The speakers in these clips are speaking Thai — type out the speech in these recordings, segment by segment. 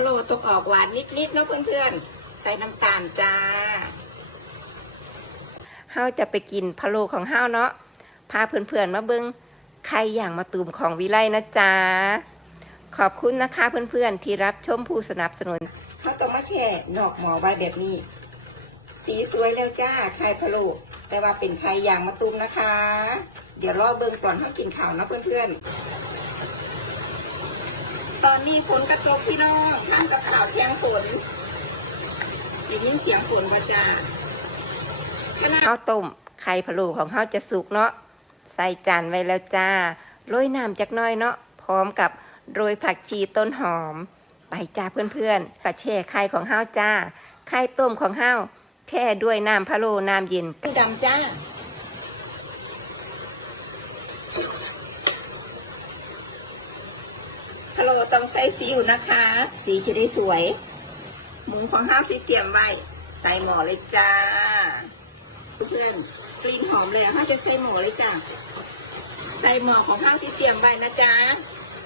ะโล้ต้องออกหวานนิดๆเนาะเพื่อนๆ ใส่น้ำตาลจ้าเฮาจะไปกินพะโล้ของเฮาเนาะ พาเพื่อนๆมาเบิงใครอย่างมาตูมของวิไลนะจ๊ะ ขอบคุณนะคะเพื่อนๆ ที่รับชมผู้สนับสนุนเฮาต้องมาแช่นอกหมอไว้แบบนี้ สีสวยแล้วจ้าไข่พะโล้แต่ว่าเป็นไข่อย่างมาตูมนะคะ เดี๋ยวรอเบิ่งก่อนเฮากินข้าวเนาะเพื่อนๆ ตอนนี้ฝนกระตกพี่น้องทานกับข่าวเที่ยงฝนได้ยินเสียงฝนว่าจ้าข้าวต้มไข่พะโล้ของเฮาจะสุกเนาะใส่จานไว้แล้วจ้าโรยน้ำจักหน้อยเนาะพร้อมกับโรยผักชีต้นหอม ไปจ้าเพื่อนๆกระแช่ไข่ของเฮาจ้าไข่ต้มของเฮาแช่ด้วยน้ำพะโล้น้ำเย็นดำจ้า พะโล้ ต้องใส่ซีอิ๊วนะคะ สีจะได้สวย หมูของเฮาที่เตรียมไว้ ใส่หม้อเลยจ้า เพื่อนกลิ่นหอมเลยเฮาจะใส่หม้อเลยจ้าใส่หม้อของข้าวที่เตรียมไว้นะจ๊ะ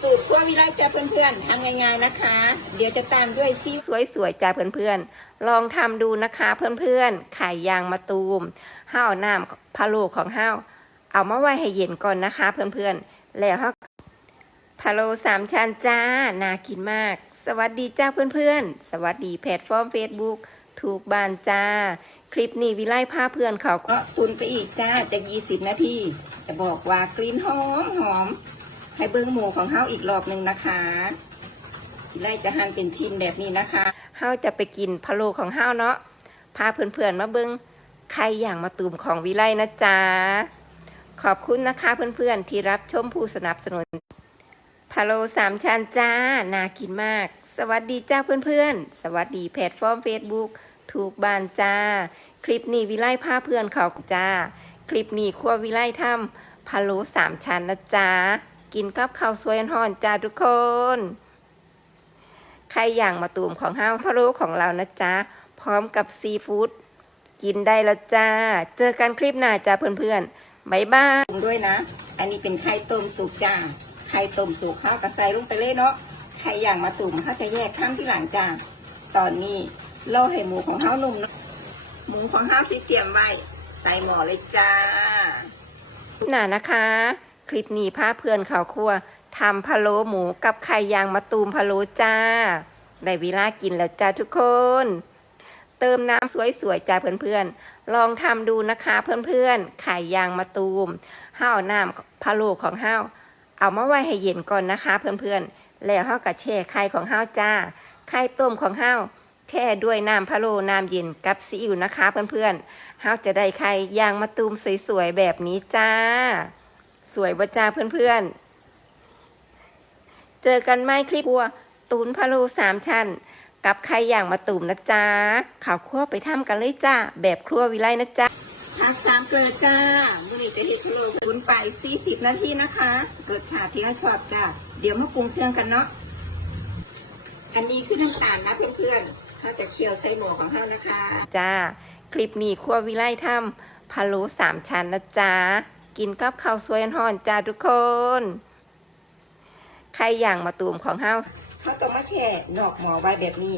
สูตรขั้ววิไลจ้าเพื่อนๆทำง่ายๆนะคะ เดี๋ยวจะตามด้วยซี่สวยๆจ้าเพื่อนๆ ลองทำดูนะคะเพื่อนๆไข่ยางมะตูมห้าวน้ำพะโลของห้าวเอามาไว้ให้เย็นก่อนนะคะ เพื่อนๆ แล้วห้า พะโลสามชั้นจ้า น่ากินมาก สวัสดีจ้าเพื่อนๆ สวัสดีแพลตฟอร์ม Facebook ถูกบานจ้า คลิปนี้วิไลพาเพื่อนเขาก็ตุนไปอีกจ้าจะยี่สิบนาทีจะบอกว่ากลิ่นหอมหอม ให้เบิ้งหมูของเฮาอีกรอบหนึ่งนะคะวิไลจะหั่นเป็นชิ้นแบบนี้นะคะเฮาจะไปกินพะโลของเฮาเนาะพาเพื่อนๆมาเบิ้งใครอย่างมาตูมของวิไลนะจ๊ะขอบคุณนะคะเพื่อนๆที่รับชมผู้สนับสนุน พะโลสามชั้นจ้า น่ากินมาก สวัสดีจ้าเพื่อนๆ สวัสดีแพลตฟอร์ม Facebook ถูกบานจ้า คลิปนี้วิไลพาเพื่อนเขาจ้า คลิปนี้ครัววิไลทำพะโลสามชั้นนะจ๊ะกินกับข้าวสวยห่อนจ้าทุกคน ใครอย่างมาตูมของห้าวพะโลของเรานะจ๊ะพร้อมกับซีฟู้ด กินได้แล้วจ้า เจอกันคลิปหน้าจ้าเพื่อนๆบ๊ายบายด้วยนะ อันนี้เป็นไข่ต้มสุกจ้า ข่ต้มสุกข้าวกระใส่ลงไปเลยเนาะไข่อย่างมาตุ่มเขาจะแยกข้างที่หลังจ้าตอนนี้เราให้หมูของเฮานุ่มนาะหมูของเฮาที่เตรียมไว้ใส่หม้อเลยจ้าน่านะคะ คลิปนี้พาเพื่อนเขาครัวทำพะโล้หมูกับไข่ยางมะตูมพะโล้จ้า ได้เวลากินแล้วจ้าทุกคน เติมน้ำสวยๆจ้าเพื่อนๆ ลองทำดูนะคะเพื่อนๆ ไข่ยางมะตูมห้าวน้ำพะโล้ของห้าว เอามาไว้ให้เย็นก่อนนะคะ เพื่อนๆ แล้วห้ากับแช่ไข่ของห้าวจ้า ไข่ต้มของห้าวแช่ด้วยน้ำพะโล้น้ำเย็นกับซีอิ๊วนะคะ เพื่อนๆห้าวจะได้ไข่ยางมะตูมสวยๆแบบนี้จ้า สวยบ่จ้าเพื่อนๆ เจอกันไหมคลิปวัวตูนพะโล้สามชั้นกับไข่ย่างมาตุ่มนะจ๊ะข่าวคั่วไปทำกันเลยจ้าแบบครัววิไลนะจ๊ะ สามเกลือจ้ามื่อนี้จะเห็ดพะโล้ตุนไป40นาทีนะคะรสชาติที่เขาชอบจ้าเดี๋ยวมาปรุงเครื่องกันเนาะ อันนี้คือน้ำตาลนะเพื่อนๆเขาจะเคี่ยวใส่หม้อของเขานะคะ จ้า คลิปนี้ครัววิไลทำพะโล้สามชั้นนะจ๊ะกินกับข้าวสวยห่อนๆจ้าทุกคน ใครอย่างมาตูมของเฮาเขาต้องมาแช่นอกหม้อไว้แบบนี้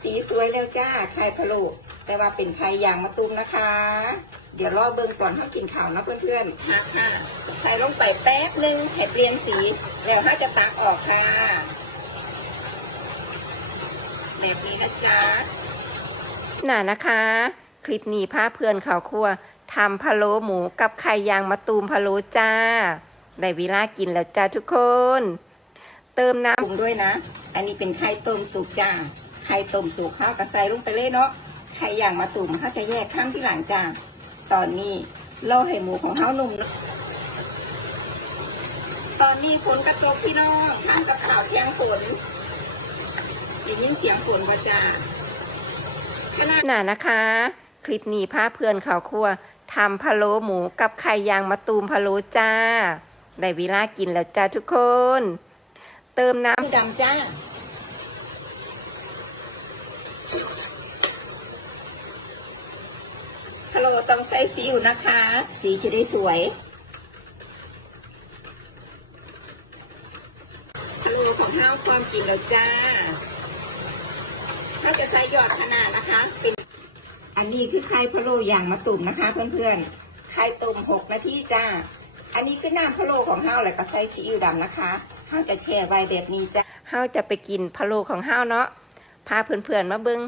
สีสวยแล้วจ้าไข่พะโล้ แต่ว่าเป็นไข่อย่างมาตูมนะคะ เดี๋ยวรอเบิ่งก่อนเขากินข้าวนะเพื่อนๆค่ะค่ะใส่ลงไปแป๊บหนึงให้เปลี่ยนสีแล้วถ้าจะตักออกค่ะ แบบนี้นะจ๊ะน่านะคะ คลิปนี้พาเพื่อนเขาครัวทำพะโล้หมูกับไข่ยางมะตูมพะโล้จ้า ได้เวลากินแล้วจ้าทุกคน เติมน้ำปรุงด้วยนะ อันนี้เป็นไข่ต้มสุกจ้า ไข่ต้มสุกข้าวกระใส่ลงไปเลยเนาะ ไข่ยางมะตูมเขาจะแยกข้างที่หลังจ้าตอนนี้เราให้หมูของเขานุ่มเนาะตอนนี้ฝนกระตกพี่น้องทานกับข่าวเที่ยงฝนได้ยินเสียงฝนว่าจ้าน่านะคะ คลิปนี้พาเพื่อนเขาครัวทำพะโล้หมูกับไข่ยางมะตูมพะโล้จ้า ได้เวลากินแล้วจ้าทุกคน เติมน้ำดำจ้า พะโล้ ต้องใส่ซีอิ๊วนะคะ สีจะได้สวยพะโล้ของห้าวความกินแล้วจ้าถ้าจะใส่ยอดขนาดนะคะ เป็น อันนี้คือไข่พะโล้อย่างมะตุ่มนะคะ เพื่อนๆ ไข่ตุ่มหกนาทีจ้า อันนี้คือน้ำพะโล้ของเฮาแล้วก็ใส่ซีอิ๊วดำนะคะเฮาจะแช่ไว้แบบนี้จ้าเฮาจะไปกินพะโล้ของเฮาเนาะ พาเพื่อนๆมาเบิ้ง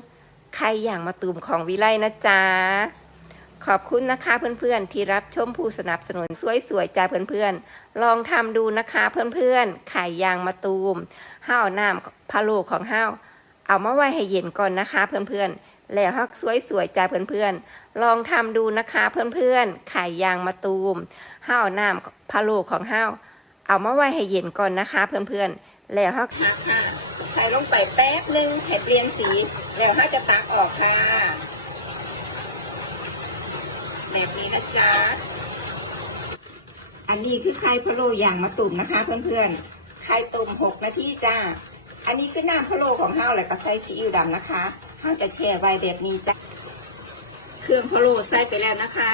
ไข่อย่างมะตุ่มของวิไลนะจ๊ะ ขอบคุณนะคะเพื่อนๆ ที่รับชมผู้สนับสนุนสวยๆจ้าเพื่อนๆ ลองทำดูนะคะเพื่อนๆ ไข่ยางมะตูมห้าวน้ำพะโลของห้าวเอามาไว้ให้เย็นก่อนนะคะเพื่อนๆ แล้วฮักสวยๆจ้าเพื่อนๆ ลองทำดูนะคะเพื่อนๆ ไข่ยางมะตูมห้าวน้ำพะโลของห้าวเอามาไว้ให้เย็นก่อนนะคะ เพื่อนๆ แล้วฮักใส่ลงไปแป๊บนึงให้เปลี่ยนสี แล้วฮักจะตักออกค่ะ แบบนี้นะจ๊ะ อันนี้คือไข่พะโล้อย่างมะตุ่มนะคะ เพื่อนๆ ไข่ตุ่มหกนาทีจ้า อันนี้คือน้ำพะโล้ของเฮาแล้วก็ใส่ซีอิ๊วดำนะคะเฮาจะแช่ไว้แบบนี้จ้ะเครื่องพะโล้ใส่ไปแล้วนะคะ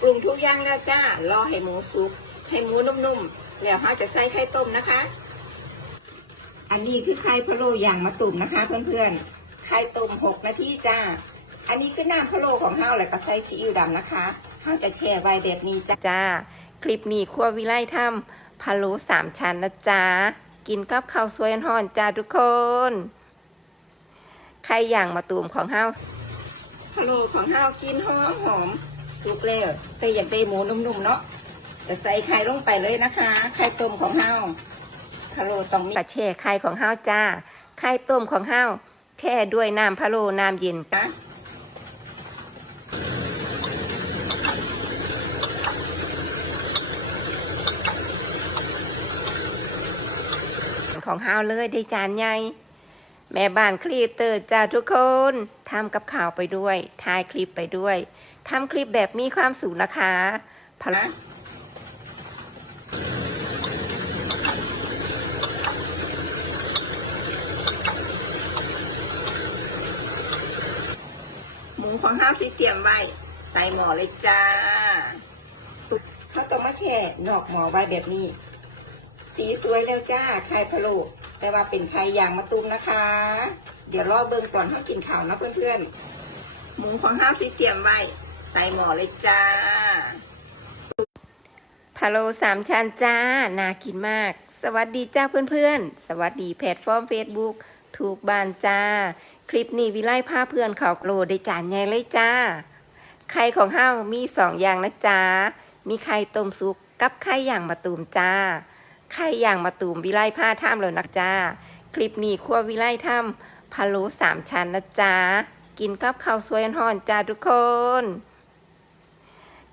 ปรุงทุกอย่างแล้วจ้า รอให้หมูสุก ให้หมูนุ่มๆ แล้วเฮาจะใส่ไข่ต้มนะคะ อันนี้คือไข่พะโล้อย่างมะตุ่มนะคะ เพื่อนๆ ไข่ต้มหกนาทีจ้า อันนี้คือน้ำพะโล้ของเฮาแล้วก็ใส่ซีอิ๊วดำนะคะเฮาจะแช่ไว้แบบนี้จ้าจ้าคลิปนี้ครัววิไลทำพะโล้สามชั้นนะจ๊ะกินกับข้าวสวยห่อนๆจ้าทุกคน ใครอย่างมาตูมของเฮาพะโล้ของเฮากินหอมหอมสุกแล้วแต่อยากได้หมูนุ่มๆเนาะจะใส่ไข่ลงไปเลยนะคะไข่ต้มของเฮาพะโล้ต้องมีแช่ไข่ของเฮาจ้าไข่ต้มของเฮาแช่ด้วยน้ำพะโล้น้ำเย็นค่ะ ของเฮาเลยได้จานใหญ่แม่บ้านคลีเตอร์จ้าทุกคนทำกับข่าวไปด้วยถ่ายคลิปไปด้วยทำคลิปแบบมีความสุขนะคะพละหมูของห้าที่เตรียมไว้ ใส่หม้อเลยจ้าเขาต้องมาแช่นอกหม้อไว้แบบนี้ สีสวยแล้วจ้าไข่พะโล้แต่ว่าเป็นไข่ยางมะตูมนะคะ เดี๋ยวรอเบิ่งก่อนห้ากินข้าวนะเพื่อนๆ หมูของห้าที่เตรียมไว้ใส่หม้อเลยจ้าพะโล้สามชั้นจ้า น่ากินมาก สวัสดีจ้าเพื่อนๆ สวัสดีแพลตฟอร์ม Facebook ถูกบานจ้า คลิปนี้วิไลพาเพื่อนเขาโกรได้จานใหญ่เลยจ้า ไข่ของห้ามีสองอย่างนะจ๊ะมีไข่ต้มสุกกับไข่ย่างมะตูมจ้า ไข่ย่างมะตูมวิไลผ้าท่ามแล้วนะจ้า คลิปนี้ครัววิไลทำพะโล้สามชั้นนะจ๊ะกินกับข้าวสวยห่อนจ้าทุกคน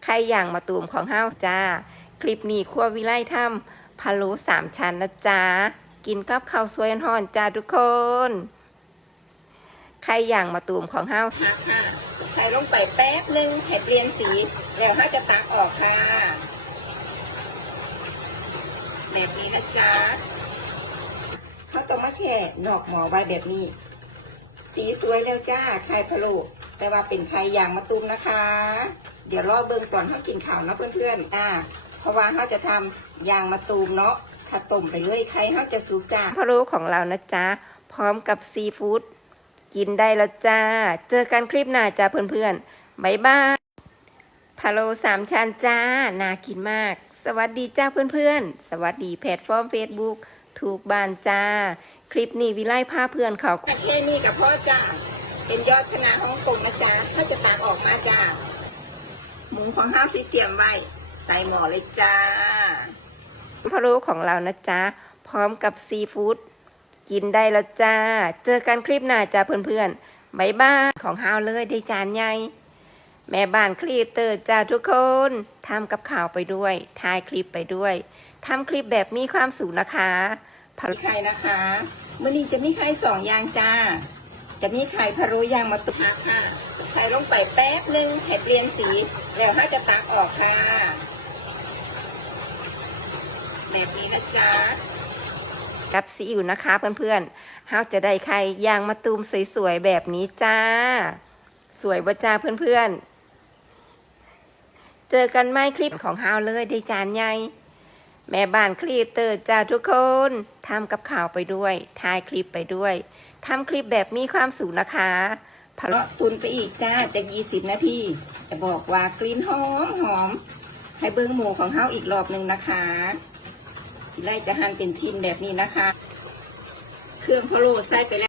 ไข่ย่างมะตูมของห้าวจ้า คลิปนี้ครัววิไลทำพะโล้สามชั้นนะจ๊ะกินกับข้าวสวยห่อนจ้าทุกคน ไข่ย่างมะตูมของห้าค่ะใส่ลงไปแป๊บนึงให้เปลี่ยนสีแล้วห้าจะตักออกค่ะ แบบนี้นะจ๊ะเขาต้องมาแช่นอกหม้อไว้แบบนี้ สีสวยแล้วจ้าไข่พะโล้แต่ว่าเป็นไข่ยางมะตูมนะคะ เดี๋ยวรอเบิ่งก่อนเขากินข้าวนะเพื่อนๆอ่าเพราะว่าเขาจะทำยางมะตูมเนาะถ้าต้มไปเรื่อยไข่เขาจะสุกจ้าพะโล้ของเรานะจ๊ะพร้อมกับซีฟู้ดกินได้แล้วจ้า เจอกันคลิปหน้าจ้าเพื่อนๆบ๊ายบาย พะโล้สามชั้นจ้า น่ากินมาก สวัสดีจ้าเพื่อนๆ สวัสดีแพลตฟอร์ม Facebook ถูกบานจ้า คลิปนี้วิไลพาเพื่อนเขาแค่นี้กับพ่อจ้า เป็นยอดคณะฮ่องกงนะจ๊ะถ้าจะตามออกมาจ้า หมูของห้าที่เตรียมไว้ ใส่หม้อเลยจ้าพะโล้ของเรานะจ๊ะพร้อมกับซีฟู้ด กินได้แล้วจ้า เจอกันคลิปหน้าจ้าเพื่อนๆบ๊ายบายของฮาวเลยได้จานใหญ่ แม่บ้านคลีเตอร์จ้าทุกคนทำกับข่าวไปด้วยถ่ายคลิปไปด้วยทำคลิปแบบมีความสุขนะคะพะไข่นะคะมื่อนี้จะมีไข่สองอย่างจ้า จะมีไข่พะโล้ย่างมาตุกค่ะใส่ลงไปแป๊บนึงให้เปลี่ยนสีแล้วห้าจะตักออกค่ะแบบนี้นะจ๊ะกับซีอิ๊วนะคะเพื่อนๆเฮาจะได้ไข่ย่างมะตูมสวยๆแบบนี้จ้า สวยบ่จ้าเพื่อนๆ เจอกันไหมคลิปของเฮาเลยได้จานใหญ่แม่บ้านคลีเตอร์จ้าทุกคนทำกับข่าวไปด้วยถ่ายคลิปไปด้วยทำคลิปแบบมีความสุขนะคะพะเลาะตุนไปอีกจ้าจากยี่สิบนาทีจะบอกว่ากลิ่นหอมหอม ให้เบิ้งหมูของเฮาอีกรอบหนึ่งนะคะไล่จะหั่นเป็นชิ้นแบบนี้นะคะ เครื่องพะโล้ใส่ไปแล้ว